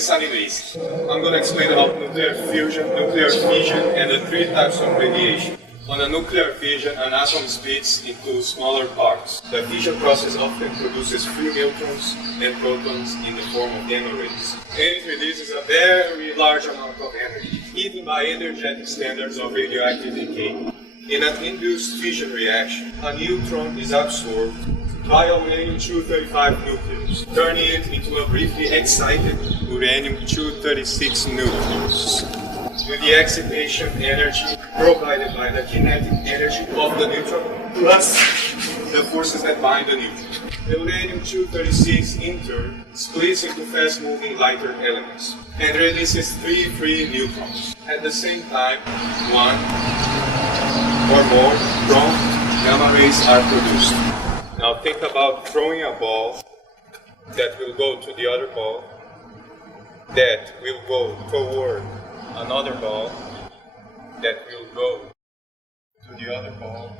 is Salim Risk. I'm going to explain about nuclear fusion, nuclear fission, and the three types of radiation. On a nuclear fission, an atom splits into smaller parts. The fission process often produces free neutrons and protons in the form of gamma rays. And it releases a very large amount of energy, even by energetic standards of radioactive decay. In an induced fission reaction, a neutron is absorbed by a uranium-235 nucleus, turning it into a briefly excited uranium-236 neutrons, with the excitation energy provided by the kinetic energy of the neutron plus the forces that bind the neutron. The uranium-236 in turn splits into fast-moving lighter elements and releases 3 free neutrons. At the same time, one or more strong gamma rays are produced. Now think about throwing a ball that will go to the other ball, that will go toward another ball, that will go to the other ball.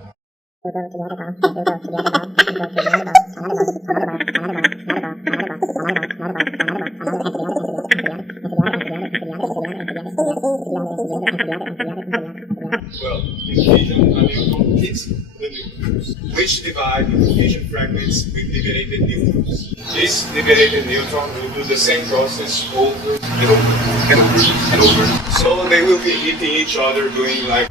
Well, in fission, a neutron hits the neutrons, which divide into fission fragments with liberated neutrons. This liberated neutron will do the same process over and over and over and over. So they will be hitting each other, doing like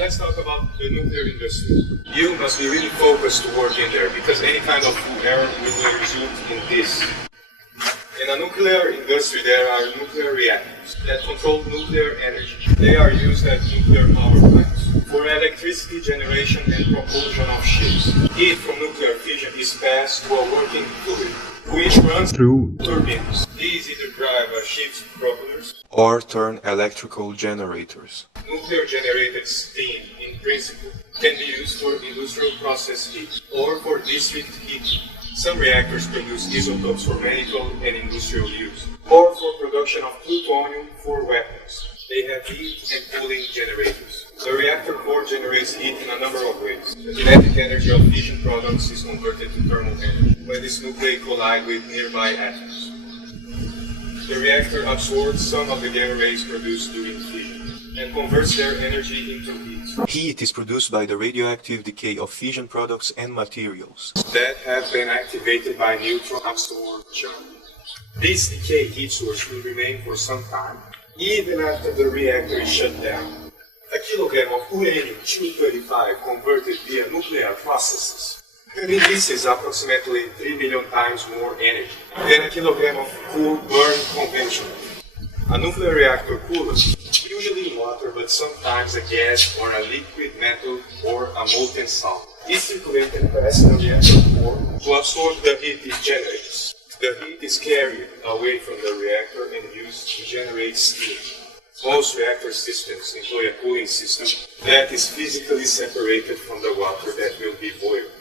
let's talk about the nuclear industry. You must be really focused to work in there because any kind of error will result in this. In a nuclear industry, there are nuclear reactors that control nuclear energy. They are used at nuclear power plants for electricity generation and propulsion of ships. Heat from nuclear fission is passed to a working fluid, which runs through turbines. These either drive a ship's propellers or turn electrical generators. Nuclear generated steam, in principle, can be used for industrial process heat or for district heating. Some reactors produce isotopes for medical and industrial use, or for production of plutonium for weapons. They have heat and cooling generators. The reactor core generates heat in a number of ways. The kinetic energy of fission products is converted to thermal energy when these nuclei collide with nearby atoms. The reactor absorbs some of the gamma rays produced during fission and converts their energy into heat. Heat is produced by the radioactive decay of fission products and materials that have been activated by neutron absorption. This decay heat source will remain for some time, even after the reactor is shut down. A kilogram of uranium-235 converted via nuclear processes releases approximately 3 million times more energy than a kilogram of cool burned conventionally. A nuclear reactor coolant, usually water but sometimes a gas or a liquid metal or a molten salt, is circulated past the reactor core to absorb the heat it generates. The heat is carried away from the reactor and used to generate steam. Most reactor systems employ a cooling system that is physically separated from the water that will be boiled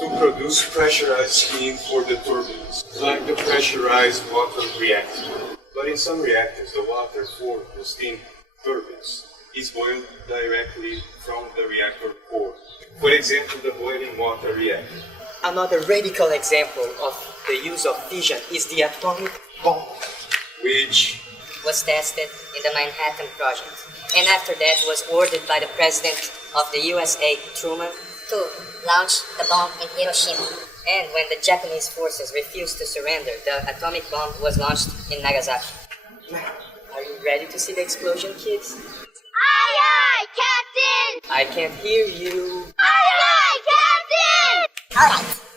to produce pressurized steam for the turbines, like the pressurized water reactor. But in some reactors, the water for the steam turbines is boiled directly from the reactor core. For example, the boiling water reactor. Another radical example of the use of fission is the atomic bomb, which was tested in the Manhattan Project, and after that was ordered by the President of the USA, Truman, to launch the bomb in Hiroshima. And when the Japanese forces refused to surrender, the atomic bomb was launched in Nagasaki. Are you ready to see the explosion, kids? Aye, aye, Captain! I can't hear you. Aye, aye, Captain! Alright.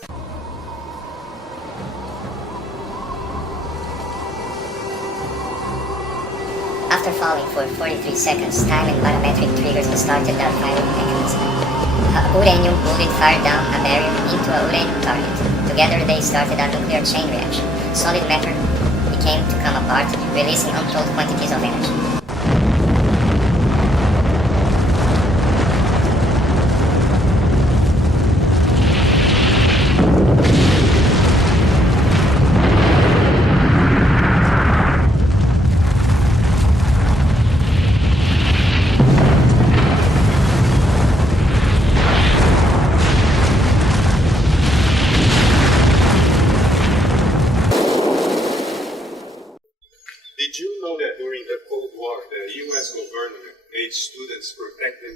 After falling for 43 seconds, time and barometric triggers started their firing mechanism. Uranium bullet fired down a barrier into a uranium target. Together they started a nuclear chain reaction. Solid matter began to come apart, releasing untold quantities of energy.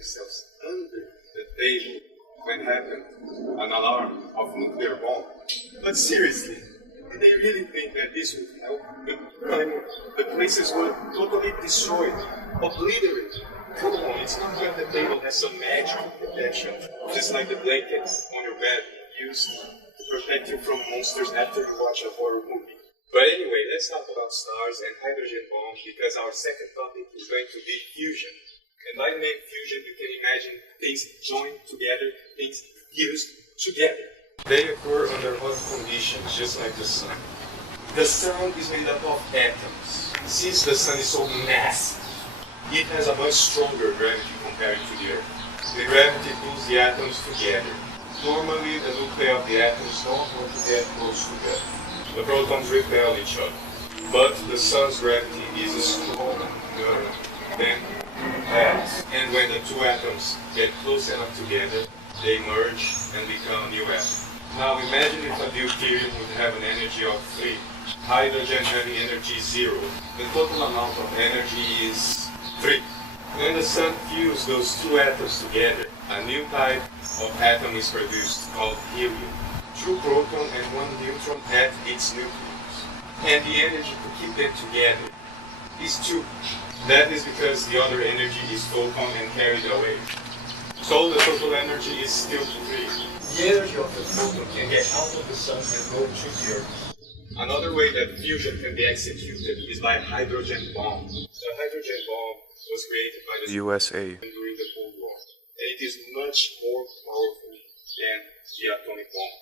themselves under the table when happened an alarm of nuclear bomb. But seriously, did they really think that this would help? The places were totally destroyed, obliterated. Come on, it's not when the table has some magical protection, just like the blanket on your bed used to protect you from monsters after you watch a horror movie. But anyway, let's talk about stars and hydrogen bombs, because our second topic is going to be fusion. And by the name fusion, you can imagine things joined together, things fused together. They occur under hot conditions, just like the sun. The sun is made up of atoms. Since the sun is so massive, it has a much stronger gravity compared to the Earth. The gravity pulls the atoms together. Normally, the nuclei of the atoms don't want to get close together. The protons repel each other. But the sun's gravity is stronger than that. And when the two atoms get close enough together, they merge and become a new atom. Now imagine if a deuterium would have an energy of 3, hydrogen having energy 0. The total amount of energy is 3. When the sun fuses those two atoms together, a new type of atom is produced called helium. 2 protons and 1 neutron at its nucleus. And the energy to keep them together is 2. That is because the other energy is photon and carried away. So the total energy is still 3. The energy of the photon can get out of the sun and go to the Earth. Another way that fusion can be executed is by hydrogen bomb. The hydrogen bomb was created by the USA during the Cold War, and it is much more powerful than the atomic bomb.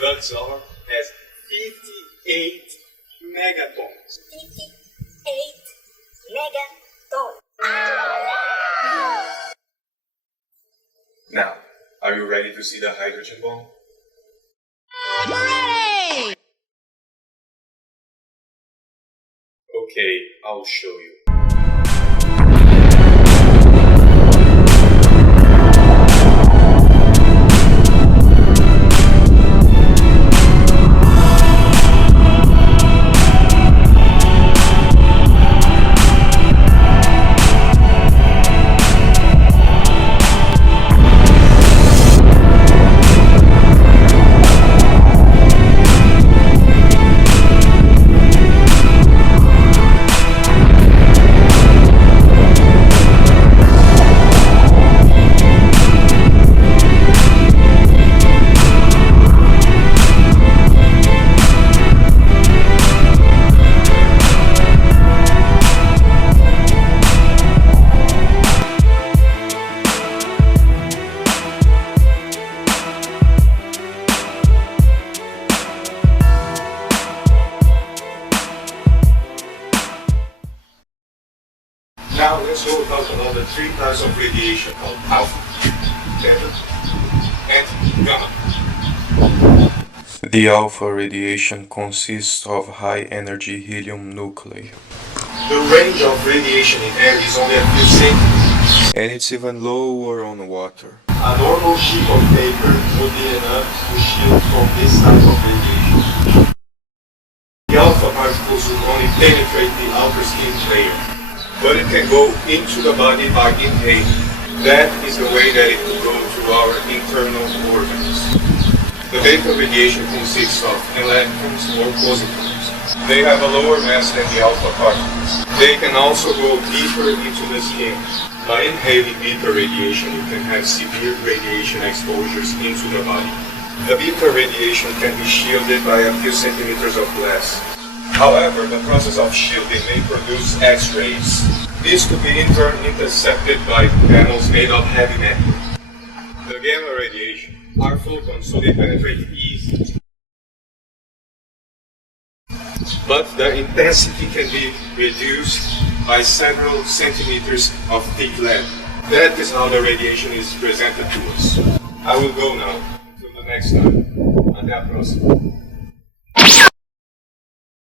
The Tsar has 58 megatons. 58 megatons. Now, are you ready to see the hydrogen bomb? Ready! Okay, I'll show you. Now let's go talk about the 3 types of radiation called alpha, beta, and gamma. The alpha radiation consists of high-energy helium nuclei, The range of radiation in air is only a few centimeters. and it's even lower on water. A normal sheet of paper would be enough to shield from this type of radiation. The alpha particles will only penetrate the outer skin layer, but it can go into the body by inhaling. That is the way that it will go through our internal organs. The beta radiation consists of electrons or positons. They have a lower mass than the alpha particles. They can also go deeper into the skin. By inhaling beta radiation, you can have severe radiation exposures into the body. The beta radiation can be shielded by a few centimeters of glass. However, the process of shielding may produce X-rays. This could be in turn intercepted by panels made of heavy metal. The gamma radiation are photons, so they penetrate easily. But the intensity can be reduced by several centimeters of thick lead. That is how the radiation is presented to us. I will go now. Until the next time. Até a próxima.